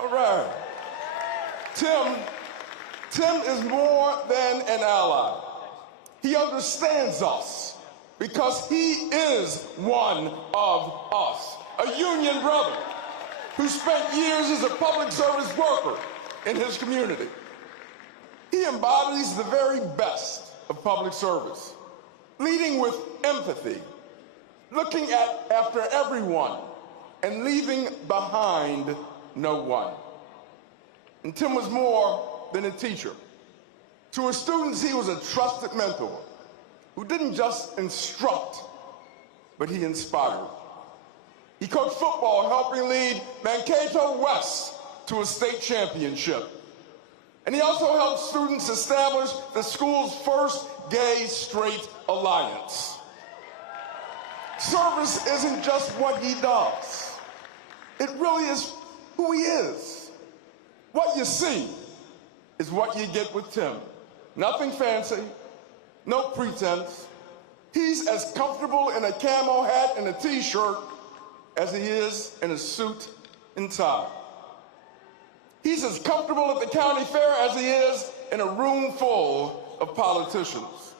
All right. Tim is more than an ally. He understands us because he is one of us, a union brother who spent years as a public service worker in his community. He embodies the very best of public service, leading with empathy, looking after everyone, and leaving behind no one. And Tim was more than a teacher. To his students, he was a trusted mentor who didn't just instruct, but he inspired. He coached football, helping lead Mankato West to a state championship. And he also helped students establish the school's first gay straight alliance. Service isn't just what he does. It really is who he is. What you see is what you get with Tim. Nothing fancy, no pretense. He's as comfortable in a camo hat and a t-shirt as he is in a suit and tie. He's as comfortable at the county fair as he is in a room full of politicians.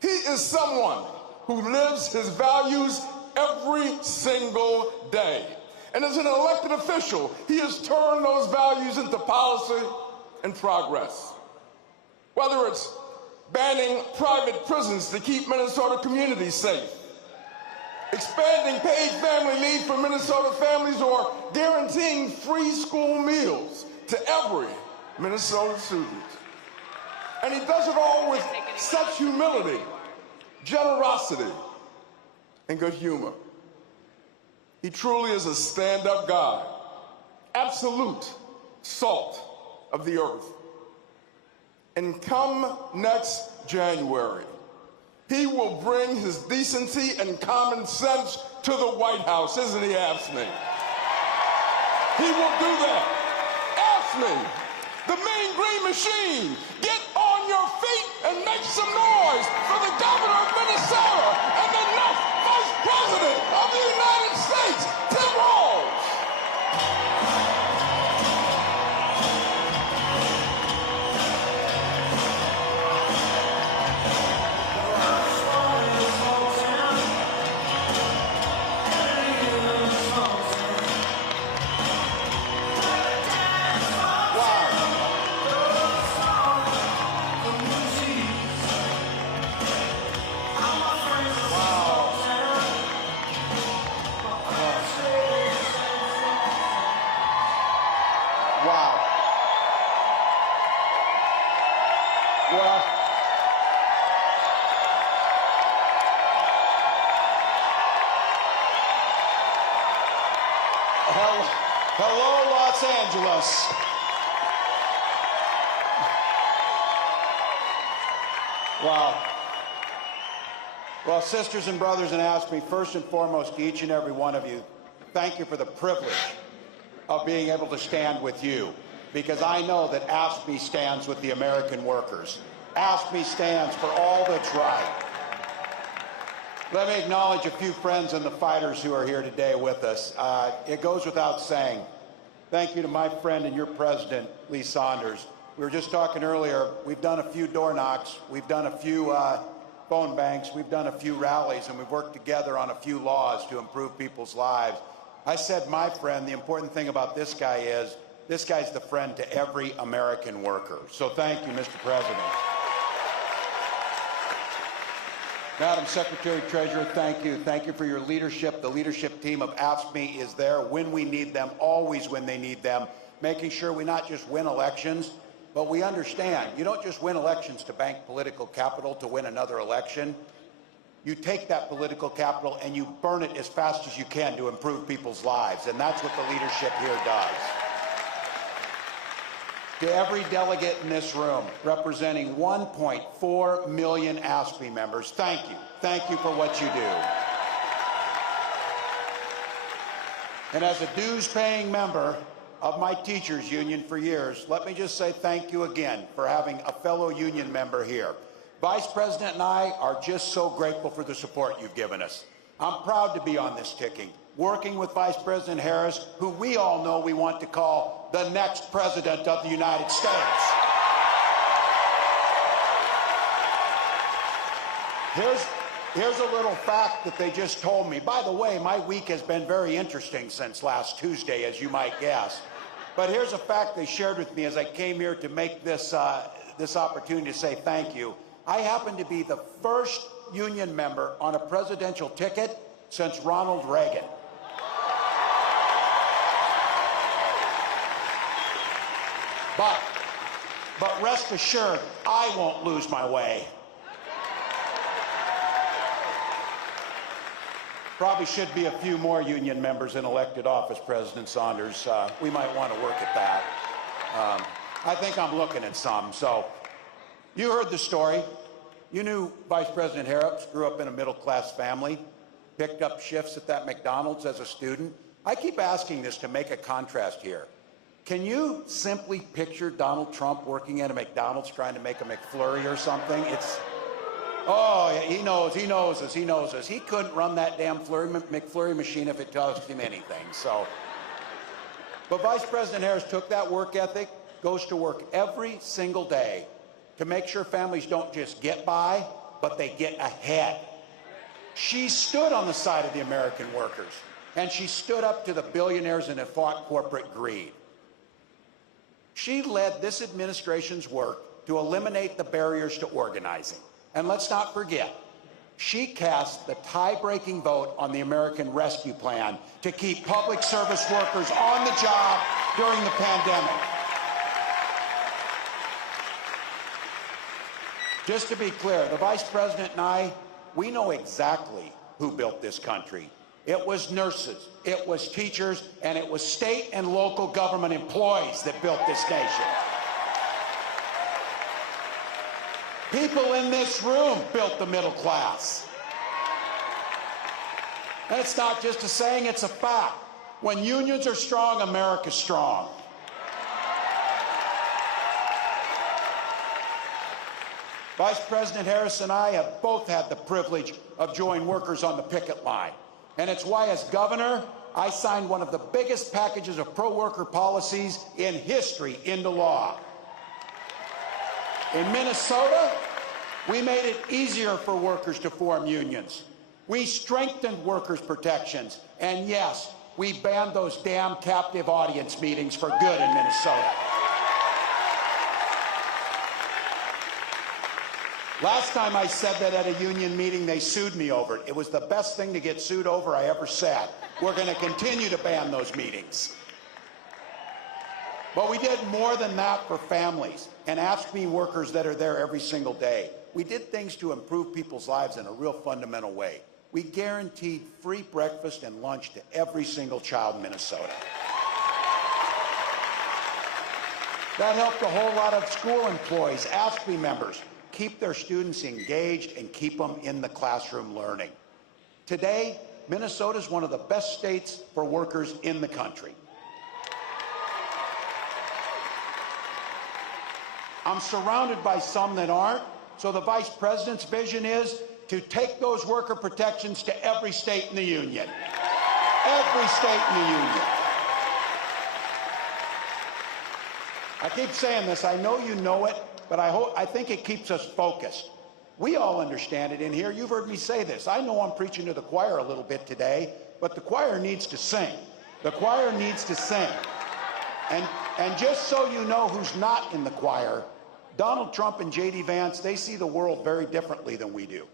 He is someone who lives his values every single day. And as an elected official, he has turned those values into policy and progress. Whether it's banning private prisons to keep Minnesota communities safe, expanding paid family leave for Minnesota families, or guaranteeing free school meals to every Minnesota student. And he does it all with such humility, generosity, and good humor. He truly is a stand-up guy, absolute salt of the earth. And come next January, he will bring his decency and common sense to the White House, isn't he, AFSCME? He will do that. AFSCME, the Mean Green Machine, get on your feet and make some noise for the governor of Minnesota and the next vice president of the United States, Tim Walz. Hello, Los Angeles. Wow. Well, sisters and brothers in AFSCME, first and foremost, to each and every one of you, thank you for the privilege of being able to stand with you, because I know that AFSCME stands with the American workers. AFSCME stands for all that's right. Let me acknowledge a few friends and the fighters who are here today with us. It goes without saying, thank you to my friend and your president, Lee Saunders. We were just talking earlier, we've done a few door knocks, we've done a few phone banks, we've done a few rallies, and we've worked together on a few laws to improve people's lives. I said, my friend, the important thing about this guy is, this guy's the friend to every American worker. So thank you, Mr. President. Madam Secretary Treasurer, thank you. Thank you for your leadership. The leadership team of AFSCME is there when we need them, always when they need them, making sure we not just win elections, but we understand you don't just win elections to bank political capital to win another election. You take that political capital and you burn it as fast as you can to improve people's lives, and that's what the leadership here does. To every delegate in this room, representing 1.4 million AFSCME members, thank you. Thank you for what you do. And as a dues-paying member of my teachers union for years, let me just say thank you again for having a fellow union member here. Vice President and I are just so grateful for the support you've given us. I'm proud to be on this working with Vice President Harris, who we all know we want to call the next President of the United States. Here's a little fact that they just told me. By the way, my week has been very interesting since last Tuesday, as you might guess. But here's a fact they shared with me as I came here to make this opportunity to say thank you. I happen to be the first union member on a presidential ticket since Ronald Reagan. But rest assured, I won't lose my way. Probably should be a few more union members in elected office, President Saunders. We might want to work at that. I think I'm looking at some. So you heard the story. You knew Vice President Harris grew up in a middle-class family, picked up shifts at that McDonald's as a student. I keep asking this to make a contrast here. Can you simply picture Donald Trump working at a McDonald's trying to make a McFlurry or something? Oh, yeah, he knows us. He couldn't run that damn McFlurry machine if it cost him anything, so. But Vice President Harris took that work ethic, goes to work every single day to make sure families don't just get by, but they get ahead. She stood on the side of the American workers, and she stood up to the billionaires and fought corporate greed. She led this administration's work to eliminate the barriers to organizing. And let's not forget, she cast the tie-breaking vote on the American Rescue Plan to keep public service workers on the job during the pandemic. Just to be clear, the Vice President and I, we know exactly who built this country. It was nurses, it was teachers, and it was state and local government employees that built this nation. People in this room built the middle class. And it's not just a saying, it's a fact. When unions are strong, America's strong. Vice President Harris and I have both had the privilege of joining workers on the picket line. And it's why, as governor, I signed one of the biggest packages of pro-worker policies in history into law. In Minnesota, we made it easier for workers to form unions. We strengthened workers' protections. And yes, we banned those damn captive audience meetings for good in Minnesota. Last time I said that at a union meeting, they sued me over it. It was the best thing to get sued over I ever said. We're going to continue to ban those meetings. But we did more than that for families and AFSCME workers that are there every single day. We did things to improve people's lives in a real fundamental way. We guaranteed free breakfast and lunch to every single child in Minnesota. That helped a whole lot of school employees, AFSCME members, keep their students engaged and keep them in the classroom learning. Today, Minnesota is one of the best states for workers in the country. I'm surrounded by some that aren't, so the Vice President's vision is to take those worker protections to every state in the union. Every state in the union. I keep saying this, I know you know it, but I think it keeps us focused. We all understand it in here. You've heard me say this. I know I'm preaching to the choir a little bit today, but the choir needs to sing. The choir needs to sing. And just so you know who's not in the choir, Donald Trump and J.D. Vance, they see the world very differently than we do.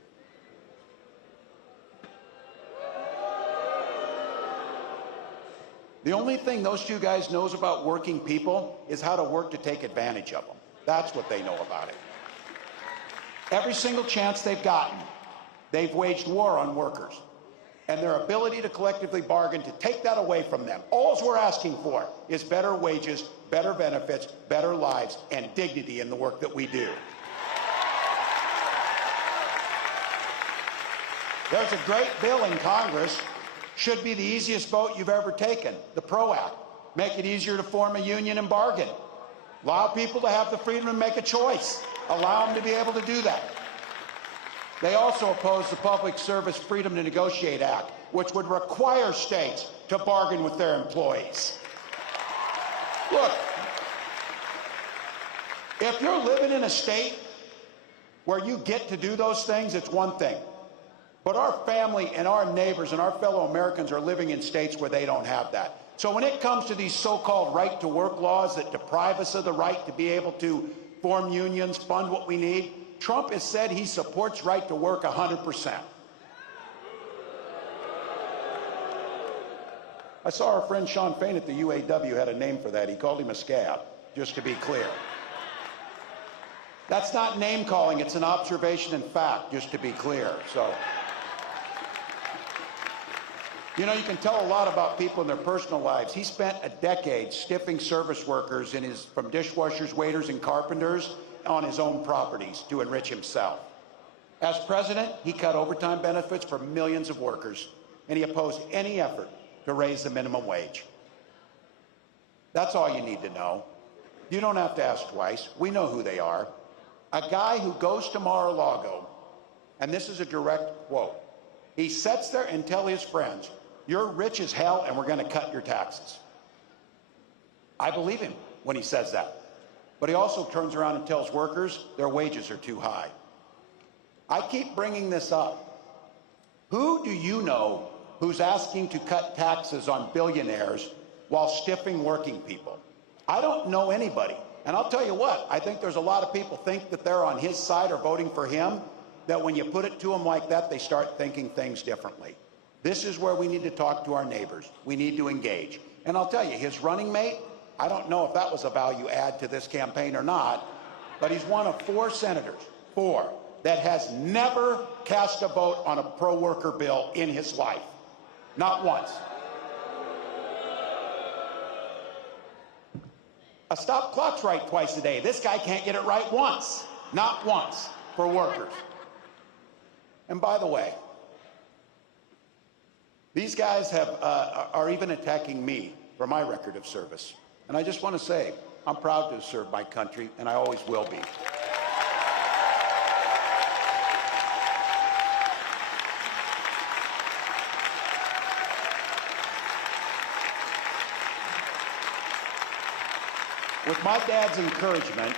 The only thing those two guys knows about working people is how to work to take advantage of them. That's what they know about it. Every single chance they've gotten, they've waged war on workers and their ability to collectively bargain to take that away from them. All we're asking for is better wages, better benefits, better lives, and dignity in the work that we do. There's a great bill in Congress, should be the easiest vote you've ever taken, the PRO Act. Make it easier to form a union and bargain. Allow people to have the freedom to make a choice. Allow them to be able to do that. They also oppose the Public Service Freedom to Negotiate Act, which would require states to bargain with their employees. Look, if you're living in a state where you get to do those things, it's one thing. But our family and our neighbors and our fellow Americans are living in states where they don't have that. So when it comes to these so-called right-to-work laws that deprive us of the right to be able to form unions, fund what we need, Trump has said he supports right to work 100%. I saw our friend Sean Fain at the UAW had a name for that. He called him a scab, just to be clear. That's not name calling, it's an observation and fact, just to be clear. So, you know, you can tell a lot about people in their personal lives. He spent a decade stiffing service workers from dishwashers, waiters, and carpenters on his own properties to enrich himself. As president, he cut overtime benefits for millions of workers, and he opposed any effort to raise the minimum wage. That's all you need to know. You don't have to ask twice. We know who they are. A guy who goes to Mar-a-Lago, and this is a direct quote, he sits there and tells his friends, "You're rich as hell and we're going to cut your taxes." I believe him when he says that. But he also turns around and tells workers their wages are too high. I keep bringing this up. Who do you know who's asking to cut taxes on billionaires while stiffing working people? I don't know anybody. And I'll tell you what, I think there's a lot of people think that they're on his side or voting for him, that when you put it to them like that, they start thinking things differently. This is where we need to talk to our neighbors. We need to engage. And I'll tell you, his running mate, I don't know if that was a value add to this campaign or not, but he's one of 4 senators, 4, that has never cast a vote on a pro-worker bill in his life. Not once. A stop clock's right twice a day. This guy can't get it right once. Not once for workers. And by the way, these guys are even attacking me for my record of service. And I just want to say, I'm proud to serve my country, and I always will be. With my dad's encouragement,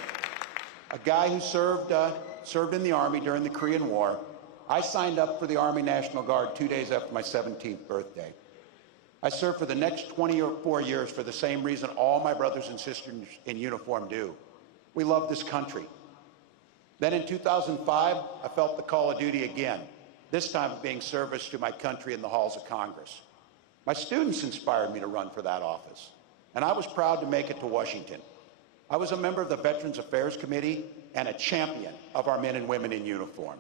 a guy who served in the Army during the Korean War, I signed up for the Army National Guard 2 days after my 17th birthday. I served for the next 24 years for the same reason all my brothers and sisters in uniform do. We love this country. Then in 2005, I felt the call of duty again, this time of being service to my country in the halls of Congress. My students inspired me to run for that office, and I was proud to make it to Washington. I was a member of the Veterans Affairs Committee and a champion of our men and women in uniform.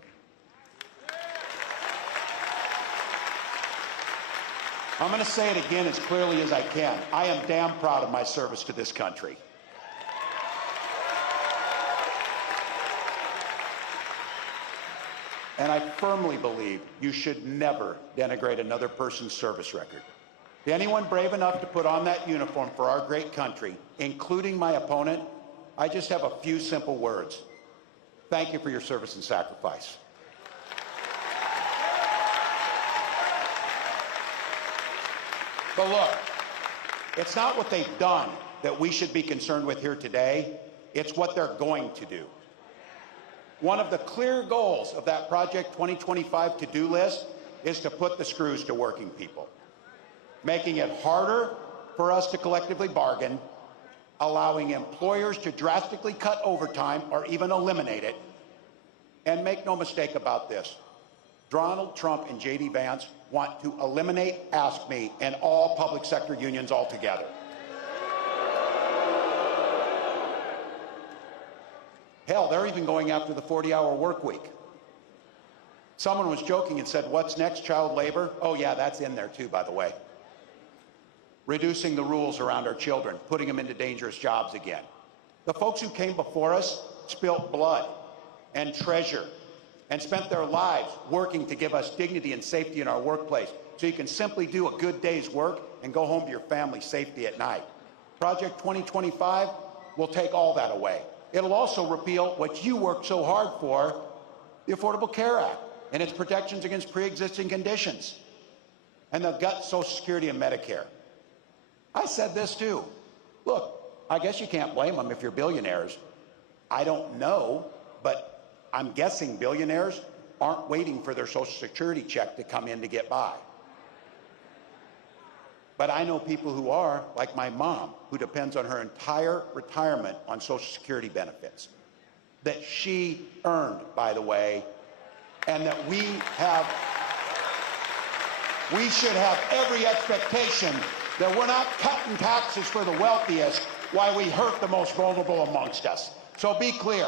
I'm going to say it again as clearly as I can. I am damn proud of my service to this country. And I firmly believe you should never denigrate another person's service record. To anyone brave enough to put on that uniform for our great country, including my opponent, I just have a few simple words. Thank you for your service and sacrifice. But look, it's not what they've done that we should be concerned with here today. It's what they're going to do. One of the clear goals of that Project 2025 to-do list is to put the screws to working people, making it harder for us to collectively bargain, allowing employers to drastically cut overtime or even eliminate it. And make no mistake about this, Donald Trump and J.D. Vance want to eliminate AFSCME and all public sector unions altogether. Hell, they're even going after the 40-hour work week. Someone was joking and said, "What's next, child labor?" Oh yeah, that's in there too, by the way. Reducing the rules around our children, putting them into dangerous jobs again. The folks who came before us spilt blood and treasure and spent their lives working to give us dignity and safety in our workplace, so you can simply do a good day's work and go home to your family safely at night. Project 2025 will take all that away. It'll also repeal what you worked so hard for, the Affordable Care Act and its protections against pre-existing conditions. and they'll gut Social Security and Medicare. I said this too. Look, I guess you can't blame them if you're billionaires. I don't know, but I'm guessing billionaires aren't waiting for their Social Security check to come in to get by. But I know people who are, like my mom, who depends on her entire retirement on Social Security benefits, that she earned, by the way, and that we should have every expectation that we're not cutting taxes for the wealthiest while we hurt the most vulnerable amongst us. So be clear.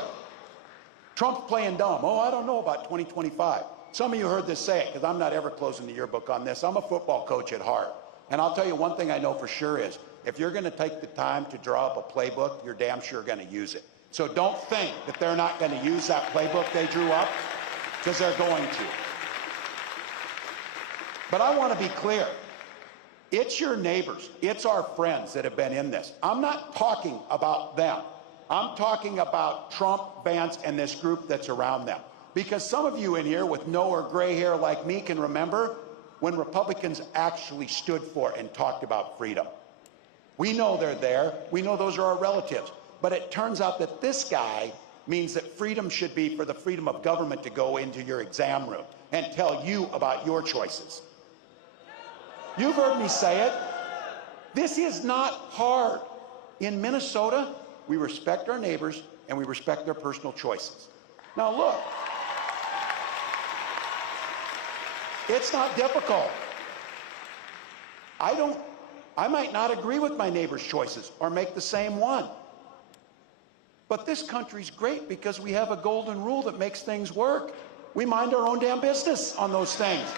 Trump's playing dumb. Oh, I don't know about 2025. Some of you heard this say it, because I'm not ever closing the yearbook on this. I'm a football coach at heart. And I'll tell you one thing I know for sure is, if you're going to take the time to draw up a playbook, you're damn sure going to use it. So don't think that they're not going to use that playbook they drew up, because they're going to. But I want to be clear. It's your neighbors, it's our friends that have been in this. I'm not talking about them. I'm talking about Trump, Vance, and this group that's around them. Because some of you in here with no or gray hair like me can remember when Republicans actually stood for and talked about freedom. We know they're there. We know those are our relatives. But it turns out that this guy means that freedom should be for the freedom of government to go into your exam room and tell you about your choices. You've heard me say it. This is not hard. In Minnesota, we respect our neighbors and we respect their personal choices. Now look, it's not difficult. I might not agree with my neighbor's choices or make the same one. But this country's great because we have a golden rule that makes things work. We mind our own damn business on those things.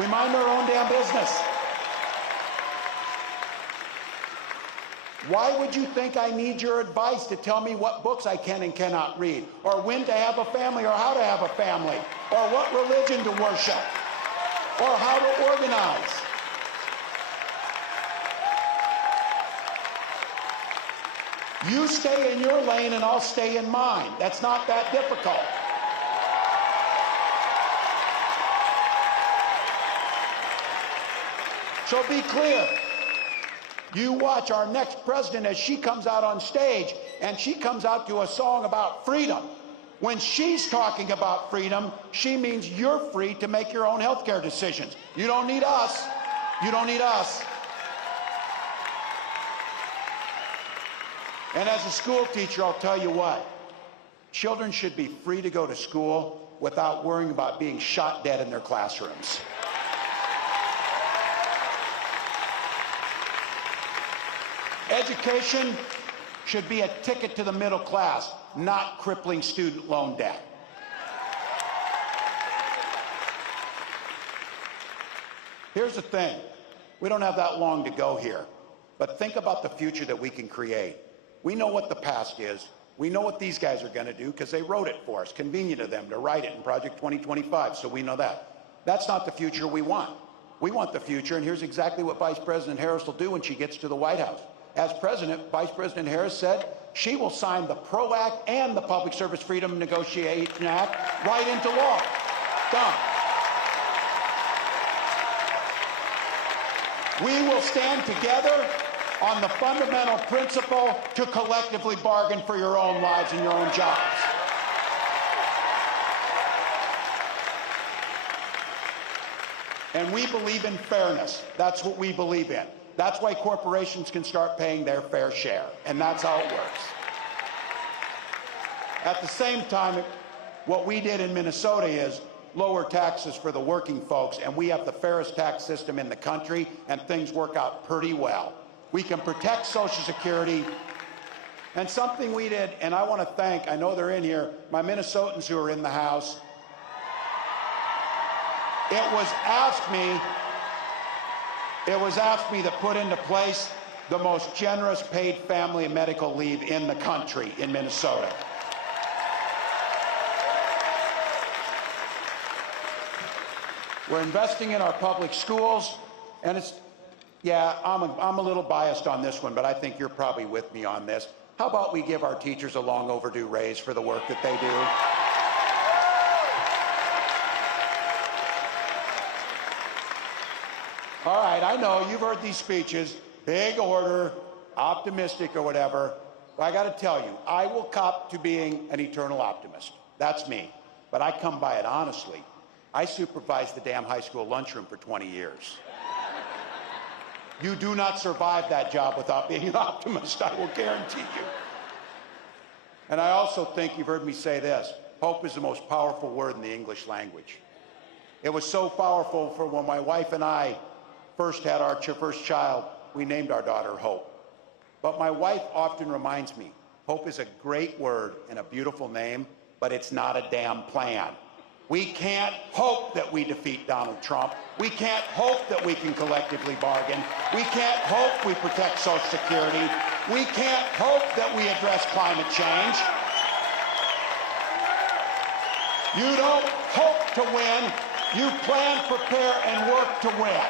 We mind our own damn business. Why would you think I need your advice to tell me what books I can and cannot read, or when to have a family, or how to have a family, or what religion to worship, or how to organize? You stay in your lane and I'll stay in mine. That's not that difficult. So be clear. You watch our next president as she comes out on stage, and she comes out to a song about freedom. When she's talking about freedom, she means you're free to make your own health care decisions. You don't need us. You don't need us. And as a school teacher, I'll tell you what. Children should be free to go to school without worrying about being shot dead in their classrooms. Education should be a ticket to the middle class, not crippling student loan debt. Here's the thing. We don't have that long to go here, but think about the future that we can create. We know what the past is. We know what these guys are going to do because they wrote it for us. Convenient to them to write it in Project 2025, so we know that. That's not the future we want. We want the future, and here's exactly what Vice President Harris will do when she gets to the White House. As president, Vice President Harris said she will sign the PRO Act and the Public Service Freedom Negotiation Act right into law. Done. We will stand together on the fundamental principle to collectively bargain for your own lives and your own jobs. And we believe in fairness. That's what we believe in. That's why corporations can start paying their fair share, and that's how it works. At the same time, what we did in Minnesota is lower taxes for the working folks, and we have the fairest tax system in the country, and things work out pretty well. We can protect Social Security, and something we did, and I want to thank, I know they're in here, my Minnesotans who are in the House. It was asked me to put into place the most generous paid family and medical leave in the country in Minnesota. We're investing in our public schools, and it's, yeah, I'm a little biased on this one, but I think you're probably with me on this. How about we give our teachers a long overdue raise for the work that they do? All right, I know you've heard these speeches, big order, optimistic or whatever. But I got to tell you, I will cop to being an eternal optimist. That's me. But I come by it honestly. I supervised the damn high school lunchroom for 20 years. You do not survive that job without being an optimist, I will guarantee you. And I also think you've heard me say this. Hope is the most powerful word in the English language. It was so powerful for when my wife and I first had our first child, we named our daughter Hope. But my wife often reminds me, hope is a great word and a beautiful name, but it's not a damn plan. We can't hope that we defeat Donald Trump. We can't hope that we can collectively bargain. We can't hope we protect Social Security. We can't hope that we address climate change. You don't hope to win. You plan, prepare, and work to win.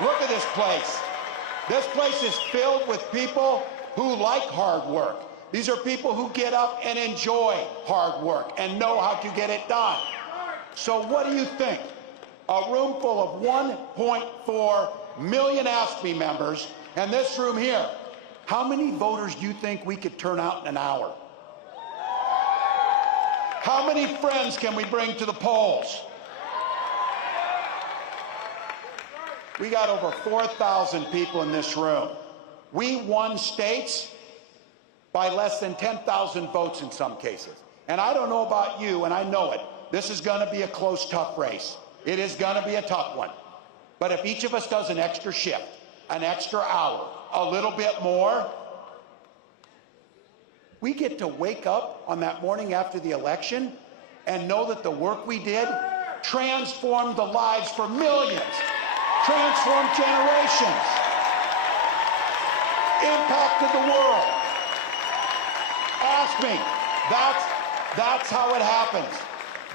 Look at this place. This place is filled with people who like hard work. These are people who get up and enjoy hard work and know how to get it done. So what do you think? A room full of 1.4 million AFSCME members, and this room here, how many voters do you think we could turn out in an hour? How many friends can we bring to the polls? We got over 4,000 people in this room. We won states by less than 10,000 votes in some cases. And I don't know about you, and I know it. This is going to be a close, tough race. It is going to be a tough one. But if each of us does an extra shift, an extra hour, a little bit more, we get to wake up on that morning after the election and know that the work we did transformed the lives for millions, transformed generations, impacted the world. Ask me. That's how it happens.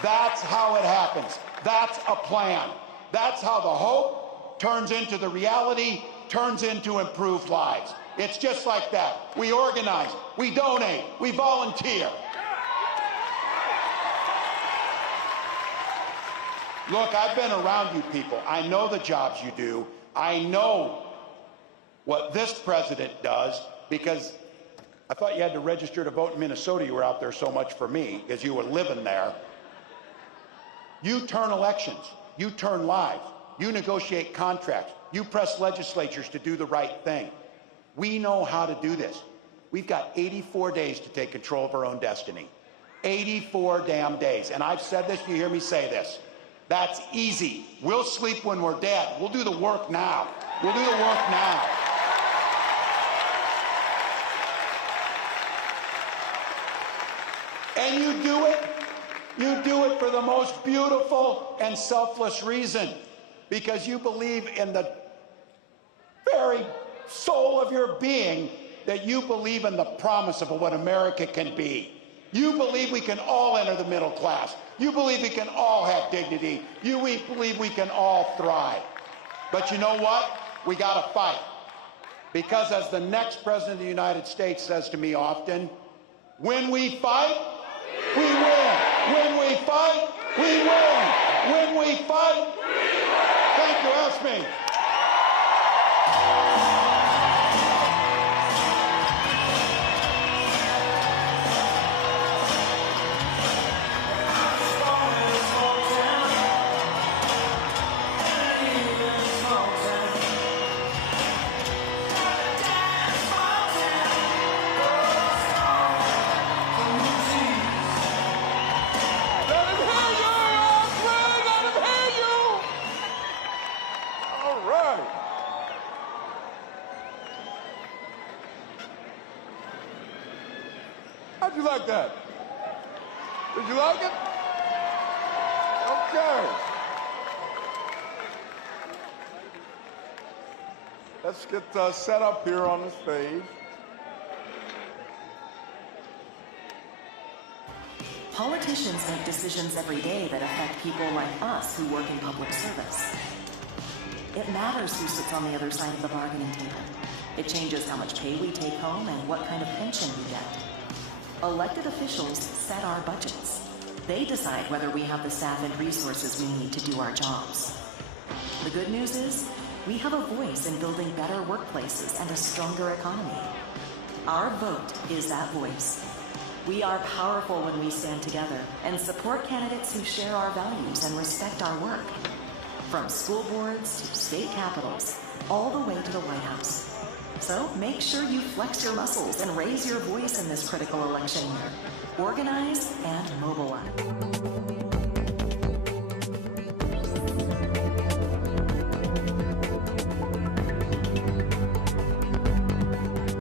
That's how it happens. That's a plan. That's how the hope turns into the reality, turns into improved lives. It's just like that. We organize, we donate, we volunteer. Look, I've been around you people. I know the jobs you do. I know what this president does, because I thought you had to register to vote in Minnesota. You were out there so much for me because you were living there. You turn elections. You turn lives. You negotiate contracts. You press legislatures to do the right thing. We know how to do this. We've got 84 days to take control of our own destiny. 84 damn days. And I've said this, you hear me say this. That's easy. We'll sleep when we're dead. We'll do the work now. We'll do the work now. And you do it for the most beautiful and selfless reason, because you believe in the very soul of your being that you believe in the promise of what America can be. You believe we can all enter the middle class. You believe we can all have dignity. You believe we can all thrive. But you know what? We got to fight. Because as the next president of the United States says to me often, when we fight, we win. When we fight, we win. When we fight, we win. Thank you, AFSCME. How'd you like that? Did you like it? Okay. Let's get set up here on the stage. Politicians make decisions every day that affect people like us who work in public service. It matters who sits on the other side of the bargaining table. It changes how much pay we take home and what kind of pension we get. Elected officials set our budgets. They decide whether we have the staff and resources we need to do our jobs. The good news is, we have a voice in building better workplaces and a stronger economy. Our vote is that voice. We are powerful when we stand together and support candidates who share our values and respect our work. From school boards to state capitals, all the way to the White House. So make sure you flex your muscles and raise your voice in this critical election year. Organize and mobilize.